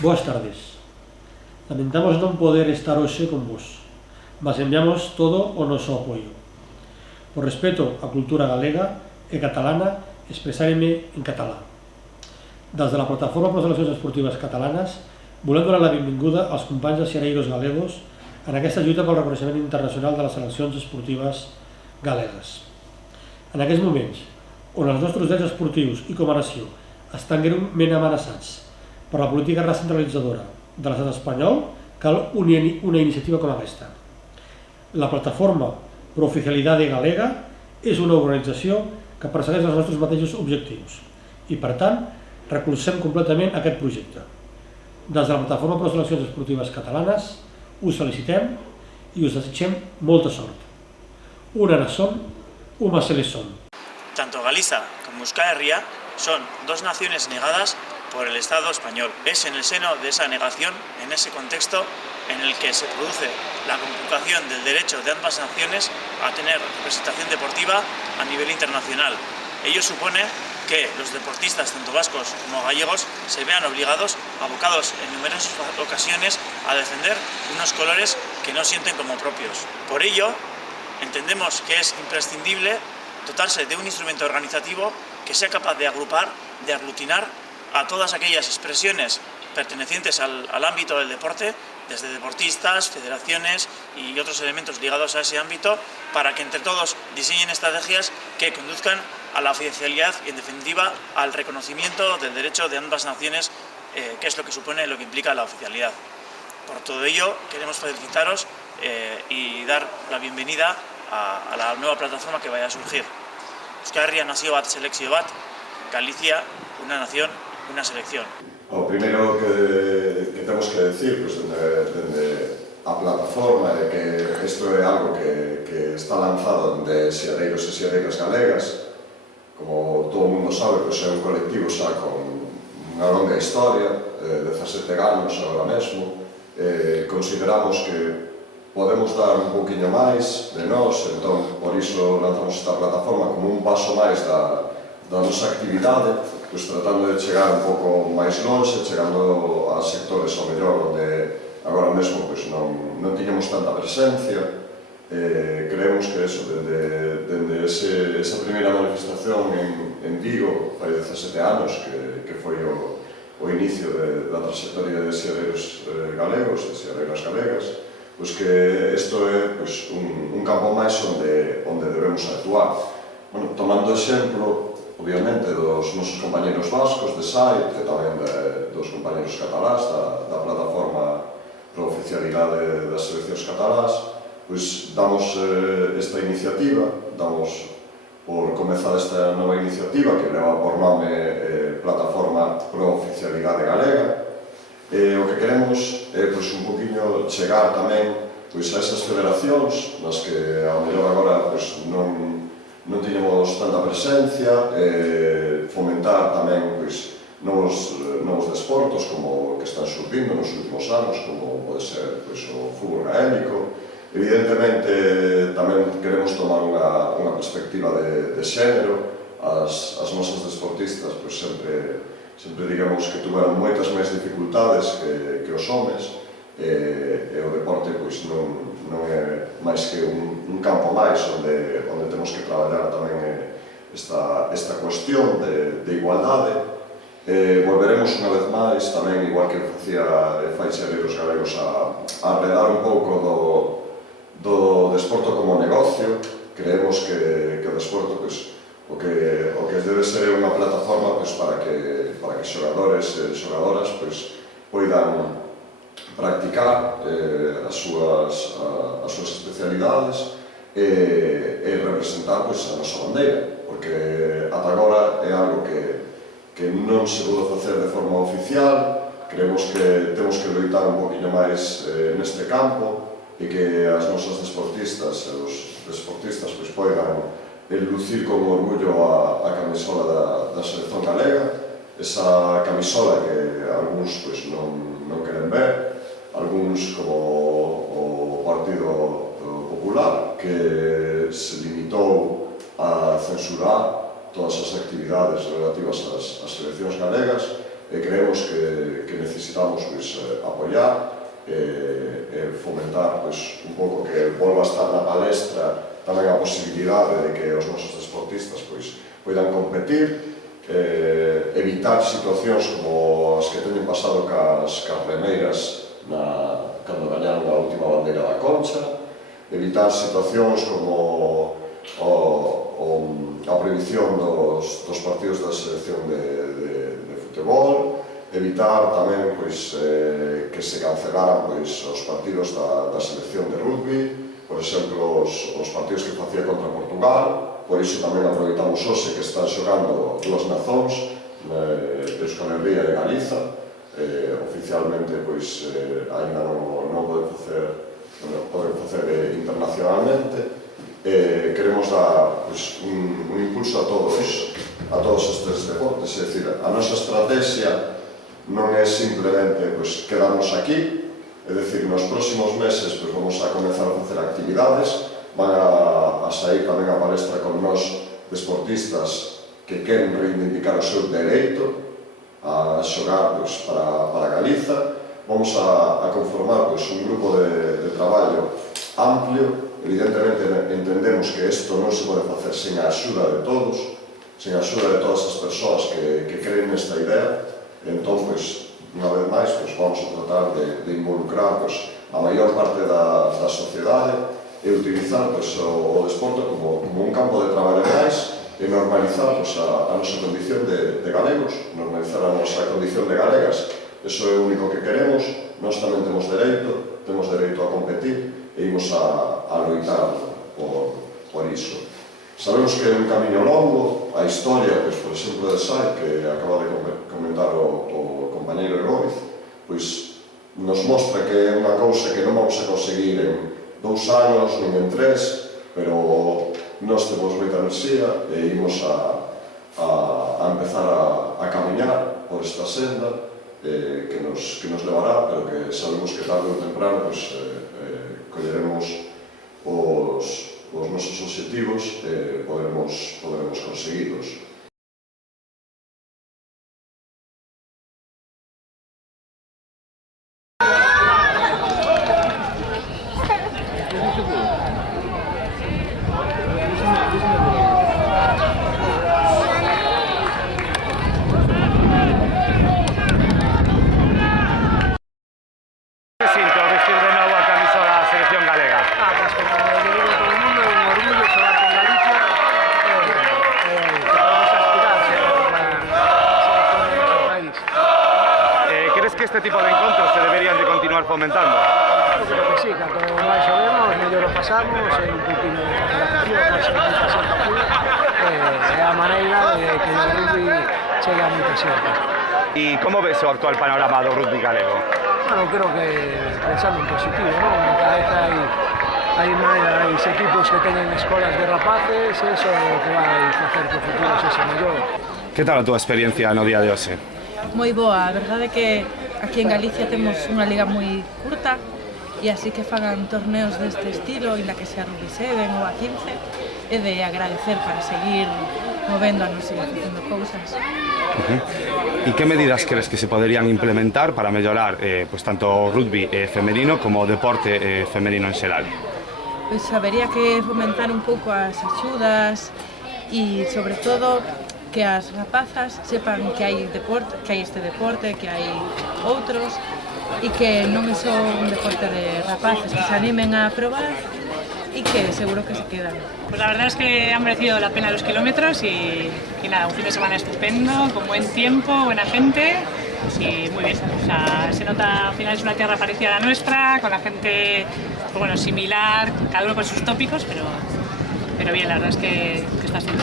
Boas tardes. Lamentamos non poder estar hoxe con vos, mas enviamos todo o noso apoio. Por respeto á cultura galega e catalana, expresareme en catalán. Des de la Plataforma per les Seleccions Esportives Catalanes, volem donar la benvinguda als companys de xerreiros galegos en aquesta lluita pel reconeixement internacional de les seleccions esportives galegues. En aquests moments, on els nostres drets esportius i com a nació estan greument amenaçats per la política recentralitzadora de l'estat espanyol, cal una iniciativa com aquesta. La Plataforma Pro Oficialidade Galega és una organització que persegueix els nostres mateixos objectius i, per tant, recolzem completament aquest projecte. Des de la Plataforma Pro Seleccions Esportives Catalanes us felicitem i us desitgem molta sort. Una nación, una selección. Tanto Galiza como Euskal Herria son dos naciones negadas por el Estado español. Es en el seno de esa negación, en ese contexto, en el que se produce la conculcación del derecho de ambas naciones a tener representación deportiva a nivel internacional. Ello supone que los deportistas, tanto vascos como gallegos, se vean obligados, abocados en numerosas ocasiones, a defender unos colores que no sienten como propios. Por ello, entendemos que es imprescindible dotarse de un instrumento organizativo que sea capaz de agrupar, de aglutinar a todas aquellas expresiones pertenecientes al ámbito del deporte, desde deportistas, federaciones y otros elementos ligados a ese ámbito, para que entre todos diseñen estrategias que conduzcan a la oficialidad y, en definitiva, al reconocimiento del derecho de ambas naciones, que es lo que supone, lo que implica la oficialidad. Por todo ello, queremos felicitaros y dar la bienvenida a la nueva plataforma que vaya a surgir. Euskal Herria nazio bat, selekzio bat, Galicia, una nación, una selección. Lo primero que tenemos que decir, pues, desde la plataforma, de que esto es algo que está lanzado de xerreiros e xerreiras galegas. Como todo el mundo sabe, pues, é un colectivo xa con unha longa historia, 17 anos agora mesmo. Consideramos que podemos dar un poquinho máis de nós, entón, por iso lanzamos esta plataforma como un paso máis da nosa actividade, pues, tratando de chegar un pouco máis longe, chegando a sectores ao mellor onde agora mesmo pues, non tiñamos tanta presencia. Creemos que eso, dende esa primeira manifestación en Vigo, fai 17 anos, que foi o inicio da trayectoria de xerreiros galegos, de xerreiras galegas, pues que isto é pues, un campo máis onde debemos actuar. Bueno, tomando exemplo, obviamente, dos nosos compañeros vascos de SAIT e tamén dos compañeros catalás da Plataforma Pro Oficialidade das Seleccións Catalás, pois damos esta iniciativa, damos por comezar esta nova iniciativa que leva por nome Plataforma Pro Oficialidade Galega. O que queremos é un poquinho chegar tamén a esas federacións nas que ao mellor agora non tiñamos tanta presencia, fomentar tamén novos desportos como que están surgindo nos últimos anos, como pode ser o fútbol gaélico. Evidentemente, tamén queremos tomar unha perspectiva de xénero. As nosas deportistas sempre digamos que tuveron moitas máis dificultades que os homes, e o deporte non é máis que un campo máis onde temos que traballar tamén esta cuestión de igualdade. Volveremos unha vez máis tamén, igual que fai xerreiros galegos, a redar un pouco do desporto como negocio. Creemos que o desporto o que debe ser unha plataforma para que xogadores e xogadoras poidan practicar as súas especialidades e representar a nosa bandeira, porque ata agora é algo que non se pode facer de forma oficial. Creemos que temos que loitar un poquinho máis neste campo e que as nosas deportistas e os deportistas poidan lucir con orgullo a camisola da selección galega, esa camisola que algúns non queren ver, algúns como o Partido Popular, que se limitou a censurar todas as actividades relativas ás seleccións galegas. creemos que necesitamos apoiar e fomentar un pouco que volva a estar na palestra tamén a posibilidade de que os nosos deportistas poidan competir, evitar situacións como as que teñen pasado cas remeiras cando gañaron a última bandeira da Concha, evitar situacións como a prohibición dos partidos da selección de futebol, evitar tamén que se cancelaran os partidos da selección de rugby, por exemplo, os partidos que facía contra Portugal. Por iso tamén aproveitamos hoxe que están xogando dúas nazóns, de Euskal Herria e Galiza. Oficialmente, ainda non poden facer internacionalmente. Queremos dar un impulso a todos estes deportes, é dicir, a nosa estrategia non é simplemente quedarnos aquí, é dicir, nos próximos meses vamos a comenzar a facer actividades, van a sair tamén a palestra con nós deportistas que queren reivindicar o seu dereito a xogar para Galiza. Vamos a conformar un grupo de traballo amplio. Evidentemente entendemos que isto non se pode facer sen a axuda de todos, sen a axuda de todas as persoas que creen nesta idea. Entón, unha vez máis, vamos a tratar de involucrar a maior parte da sociedade e utilizar o desporto como un campo de traballo máis e normalizar a nosa condición de galegos, normalizar a nosa condición de galegas. Iso é o único que queremos. Nós tamén temos dereito a competir e imos a loitar por iso. Sabemos que é un camiño longo. A historia, por exemplo, de SAI, que acaba de comentar o compañeiro Egoiz, nos mostra que é unha cousa que non vamos a conseguir en 2 anos, nin en 3, pero nós temos moita enerxía e imos a empezar a camiñar por esta senda que nos levará, pero que sabemos que tarde ou temprano colleremos os nosos obxectivos e poderemos conseguirlos. Este tipo de encontros se deberían de continuar fomentando? Eu creo que sí, canto máis sabemos, mellor o pasamos, é un poquinho de facilitación, máis o menos xente aquí, é a maneira de que o rugby chegue a moita xente. E como ves o actual panorama do rugby galego? Bueno, creo que pensando en positivo, non? Cada vez hai máis equipos que teñen escolas de rapaces, e iso é o que vai facer que o futuro sexa mellor. Que tal a túa experiencia no día de hoxe? Moi boa, a verdade é que aquí en Galicia temos unha liga moi curta e así que fagan torneos deste estilo, inda que sea rugby 7 ou a 15, é de agradecer para seguir movendo-nos e facendo cousas. E que medidas crees que se poderían implementar para mellorar tanto o rugby femenino como o deporte femenino en xeral? Pois habería que fomentar un pouco as axudas e, sobre todo, que as rapazas sepan que hai este deporte, que hai outros e que non é só un deporte de rapaces, que se animen a probar y que seguro que se quedan. Pues la verdad es que han merecido la pena los kilómetros y nada, un fin de semana estupendo, con buen tiempo, buena gente y muy bien. O sea, se nota, al final es una tierra parecida a la nuestra, con la gente pues bueno, similar, cada uno con sus tópicos, pero bien, la verdad es que está siendo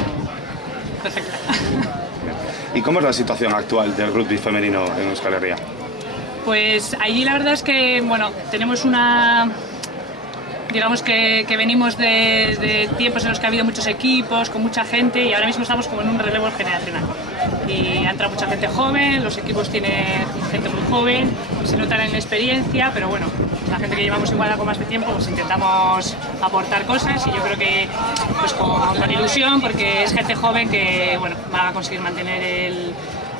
perfecta. ¿Y cómo es la situación actual del rugby femenino en Euskal Herria? Pues allí la verdad es que, bueno, tenemos una... Digamos que venimos de tiempos en los que ha habido muchos equipos, con mucha gente, y ahora mismo estamos como en un relevo generacional. Y ha entrado mucha gente joven, los equipos tienen gente muy joven, se nota en experiencia, pero bueno, la gente que llevamos igual algo más de tiempo, pues intentamos aportar cosas y yo creo que pues con ilusión, porque es gente joven que bueno, va a conseguir mantener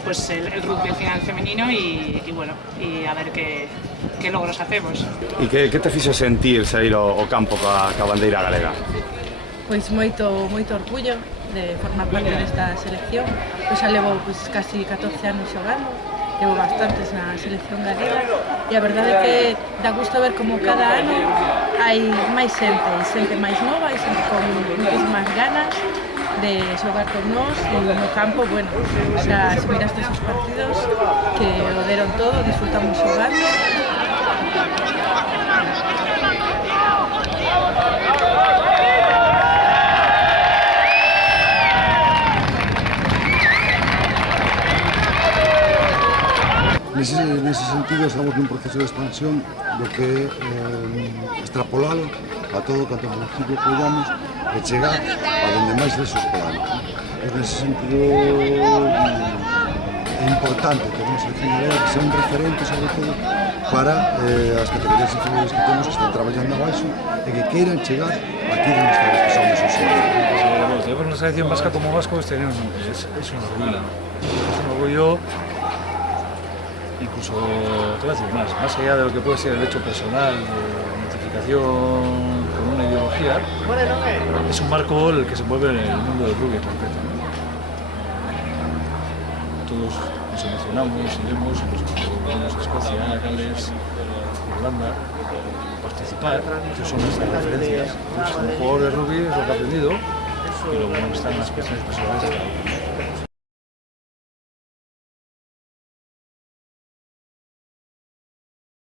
pues el rugby al final femenino y bueno, y a ver qué logros hacemos. E que te fixo sentir sair ao campo ca bandeira galega? Pois moito orgullo de formar parte desta selección. Pois xa levo casi 14 anos xogando, levo bastantes na selección galega e a verdade é que dá gusto ver como cada ano hai máis xente máis nova e xente con moitísimas ganas de xogar con nós e no campo, bueno, xa se miraste esos partidos que o deron todo, disfrutamos xogando. Nese sentido estamos nun proceso de expansión do que extrapolalo a todo canto municipio podamos e chegar a donde máis lesos podamos. Nese sentido é importante que unha selección galega que sea un referente sobre todo para as categorías inferiores que temos que están traballando abaixo e que queiran chegar aquí donde están os que son esos señores. Tenemos una selección vasca como vascos, es un orgullo. Es un orgullo. Incluso, te voy a decir más allá de lo que puede ser el hecho personal, de identificación con una ideología, es un marco el que se mueve en el mundo del rugby en concreto, ¿no? Todos nos emocionamos y vemos, pues, cuando vamos a Escocia, Gales, Irlanda, participar, que son nuestras referencias. Pues, como jugador de rugby es lo que he aprendido y lo que están las personas personales de cada uno.